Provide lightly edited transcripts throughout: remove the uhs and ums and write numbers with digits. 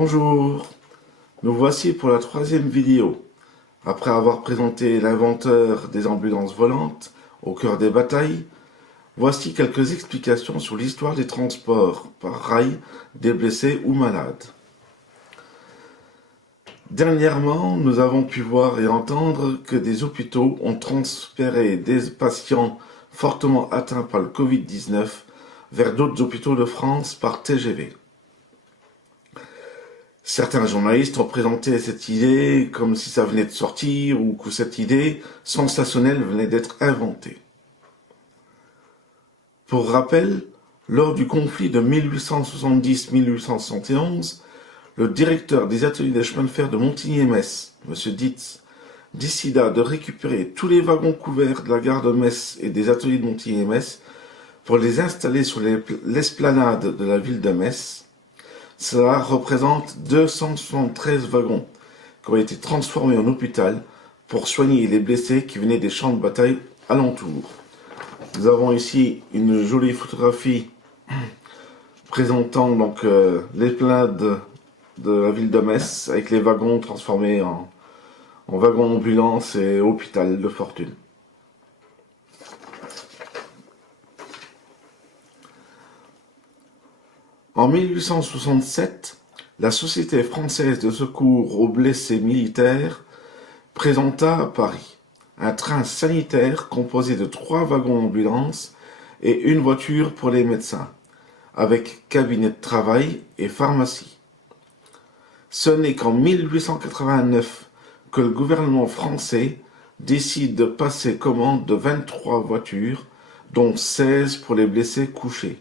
Bonjour, nous voici pour la troisième vidéo. Après avoir présenté l'inventeur des ambulances volantes au cœur des batailles, voici quelques explications sur l'histoire des transports par rail des blessés ou malades. Dernièrement, nous avons pu voir et entendre que des hôpitaux ont transféré des patients fortement atteints par le Covid-19 vers d'autres hôpitaux de France par TGV. Certains journalistes ont présenté cette idée comme si ça venait de sortir ou que cette idée sensationnelle venait d'être inventée. Pour rappel, lors du conflit de 1870-1871, le directeur des ateliers des chemins de fer de Montigny-Metz, M. Dietz, décida de récupérer tous les wagons couverts de la gare de Metz et des ateliers de Montigny-Metz pour les installer sur l'esplanade de la ville de Metz. Cela représente 273 wagons qui ont été transformés en hôpital pour soigner les blessés qui venaient des champs de bataille alentours. Nous avons ici une jolie photographie présentant donc l'esplanade de la ville de Metz avec les wagons transformés en wagons ambulance et hôpital de fortune. En 1867, la Société française de secours aux blessés militaires présenta à Paris un train sanitaire composé de 3 wagons ambulance et une voiture pour les médecins, avec cabinet de travail et pharmacie. Ce n'est qu'en 1889 que le gouvernement français décide de passer commande de 23 voitures, dont 16 pour les blessés couchés,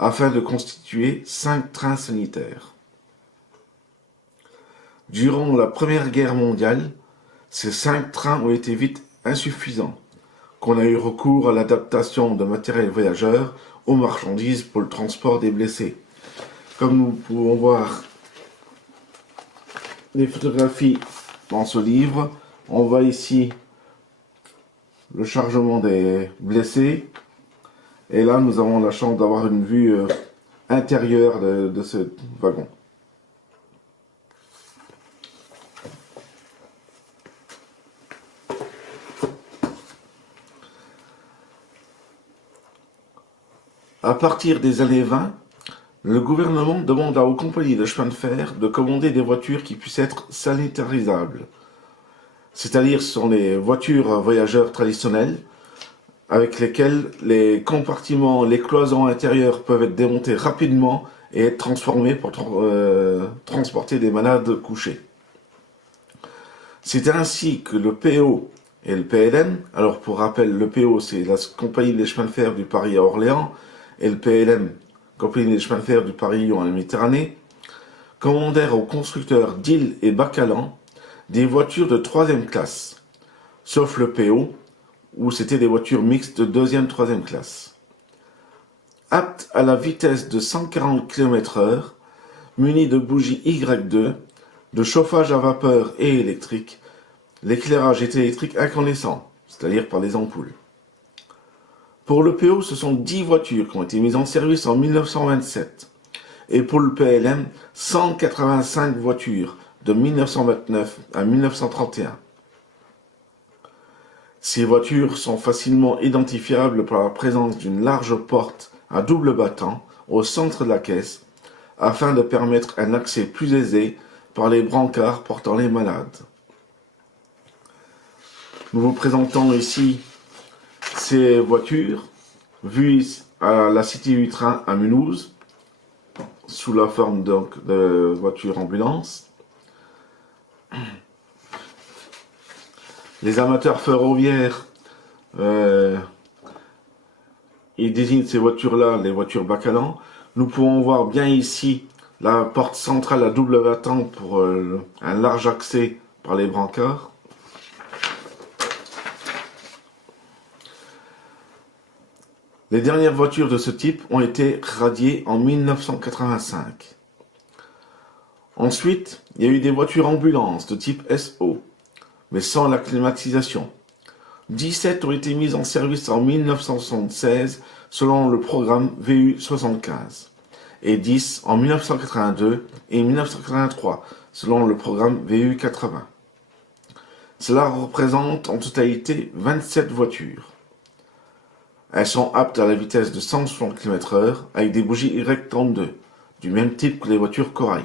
afin de constituer 5 trains sanitaires. Durant la Première Guerre mondiale, ces 5 trains ont été vite insuffisants, qu'on a eu recours à l'adaptation de matériel voyageur aux marchandises pour le transport des blessés. Comme nous pouvons voir les photographies dans ce livre, on voit ici le chargement des blessés. Et là, nous avons la chance d'avoir une vue intérieure de ce wagon. À partir des années 20, le gouvernement demanda aux compagnies de chemin de fer de commander des voitures qui puissent être sanitarisables. C'est-à-dire, ce sont les voitures voyageurs traditionnelles, avec lesquels les compartiments, les cloisons intérieures peuvent être démontés rapidement et être transformés pour transporter des malades couchés. C'est ainsi que le PO et le PLM, alors pour rappel, le PO c'est la compagnie des chemins de fer du Paris à Orléans, et le PLM, compagnie des chemins de fer du Paris en Méditerranée, commandèrent aux constructeurs Diehl et Bacalan des voitures de 3e classe, sauf le PO, où c'était des voitures mixtes de 2e, 3e classe. Aptes à la vitesse de 140 km/h, munies de bougies Y2, de chauffage à vapeur et électrique, l'éclairage est électrique incandescent, c'est-à-dire par les ampoules. Pour le PO, ce sont 10 voitures qui ont été mises en service en 1927, et pour le PLM, 185 voitures de 1929 à 1931. Ces voitures sont facilement identifiables par la présence d'une large porte à double battant au centre de la caisse, afin de permettre un accès plus aisé par les brancards portant les malades. Nous vous présentons ici ces voitures, vues à la Cité du Train à Mulhouse, sous la forme donc de voitures ambulance. Les amateurs ferroviaires, ils désignent ces voitures-là, les voitures Bacalan. Nous pouvons voir bien ici la porte centrale à double battant pour un large accès par les brancards. Les dernières voitures de ce type ont été radiées en 1985. Ensuite, il y a eu des voitures ambulances de type SO, mais sans la climatisation. 17 ont été mises en service en 1976 selon le programme VU75. et 10 en 1982 et 1983, selon le programme VU80. Cela représente en totalité 27 voitures. Elles sont aptes à la vitesse de 160 km/h avec des bougies YREC32, du même type que les voitures Corail.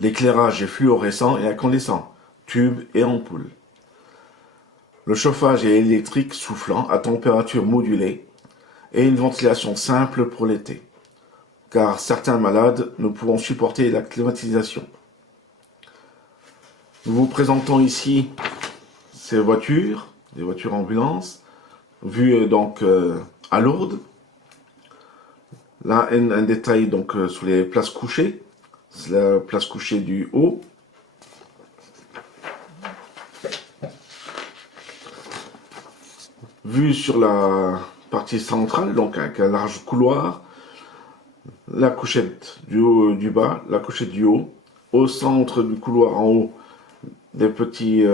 L'éclairage est fluorescent et incandescent, tube et ampoule. Le chauffage est électrique soufflant à température modulée et une ventilation simple pour l'été, car certains malades ne pourront supporter la climatisation. Nous vous présentons ici ces voitures, des voitures ambulances, vues donc à Lourdes. Là, un détail donc sur les places couchées. C'est la place couchée du haut. Vue sur la partie centrale, donc avec un large couloir. La couchette du haut, du bas, la couchette du haut. Au centre du couloir en haut, des petits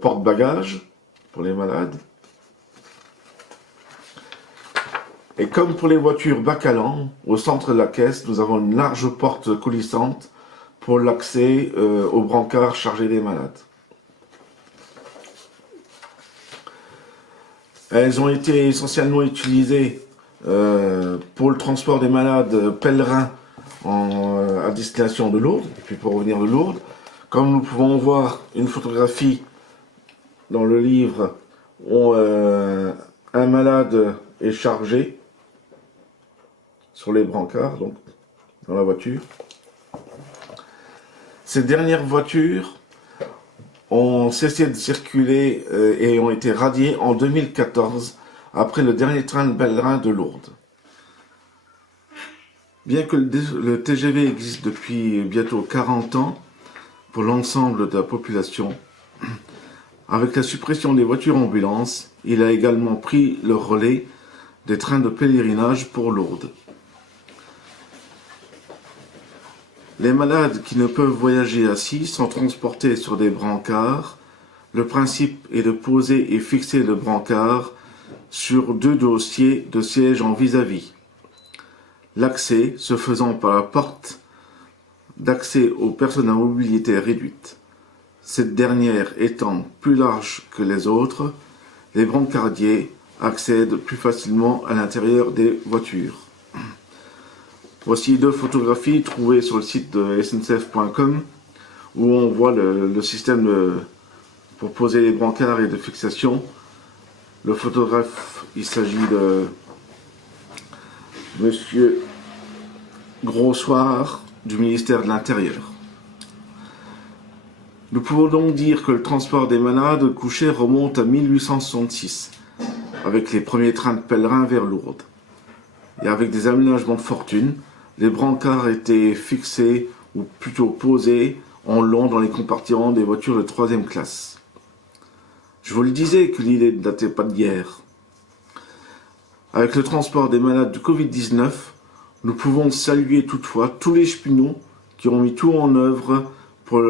porte-bagages pour les malades. Et comme pour les voitures Bacalan, au centre de la caisse, nous avons une large porte coulissante pour l'accès au brancard chargé des malades. Elles ont été essentiellement utilisées pour le transport des malades pèlerins à destination de Lourdes, et puis pour revenir de Lourdes. Comme nous pouvons voir une photographie dans le livre où un malade est chargé sur les brancards, donc dans la voiture. Ces dernières voitures ont cessé de circuler et ont été radiées en 2014, après le dernier train de pèlerin de Lourdes. Bien que le TGV existe depuis bientôt 40 ans pour l'ensemble de la population, avec la suppression des voitures ambulances, il a également pris le relais des trains de pèlerinage pour Lourdes. Les malades qui ne peuvent voyager assis sont transportés sur des brancards. Le principe est de poser et fixer le brancard sur 2 dossiers de siège en vis-à-vis. L'accès se faisant par la porte d'accès aux personnes à mobilité réduite. Cette dernière étant plus large que les autres, les brancardiers accèdent plus facilement à l'intérieur des voitures. Voici 2 photographies trouvées sur le site de sncf.com où on voit le système pour poser les brancards et de fixation. Le photographe, il s'agit de Monsieur Grossoir du ministère de l'Intérieur. Nous pouvons donc dire que le transport des malades couchés remonte à 1866, avec les premiers trains de pèlerins vers Lourdes. Et avec des aménagements de fortune, les brancards étaient fixés, ou plutôt posés, en long dans les compartiments des voitures de 3e classe. Je vous le disais que l'idée ne datait pas d'hier. Avec le transport des malades du Covid-19, nous pouvons saluer toutefois tous les cheminots qui ont mis tout en œuvre pour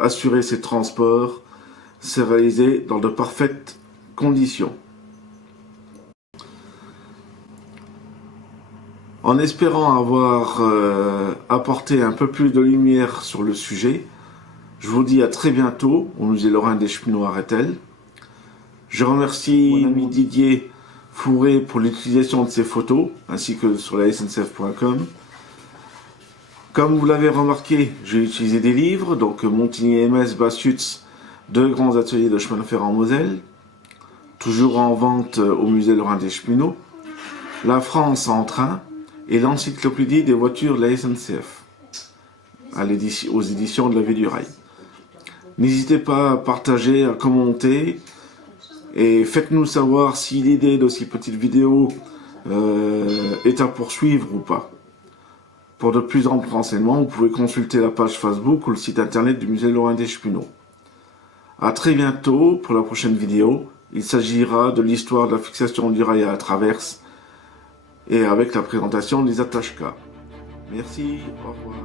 assurer ces transports, c'est réalisé dans de parfaites conditions. En espérant avoir apporté un peu plus de lumière sur le sujet, je vous dis à très bientôt au musée Lorrain des Cheminots à Rethel. Je remercie mon ami Didier Fourré pour l'utilisation de ces photos, ainsi que sur la sncf.com. Comme vous l'avez remarqué, j'ai utilisé des livres, donc Montigny-MS, Bassutz, 2 grands ateliers de chemin de fer en Moselle, toujours en vente au musée Lorrain des Cheminots, La France en train, et l'encyclopédie des voitures de la SNCF, aux éditions de la Vie du Rail. N'hésitez pas à partager, à commenter, et faites-nous savoir si l'idée de ces petites vidéos est à poursuivre ou pas. Pour de plus amples renseignements, vous pouvez consulter la page Facebook ou le site internet du musée Lorrain des Cheminots. A très bientôt pour la prochaine vidéo. Il s'agira de l'histoire de la fixation du rail à la traverse et avec la présentation des attaches-cas. Merci, au revoir.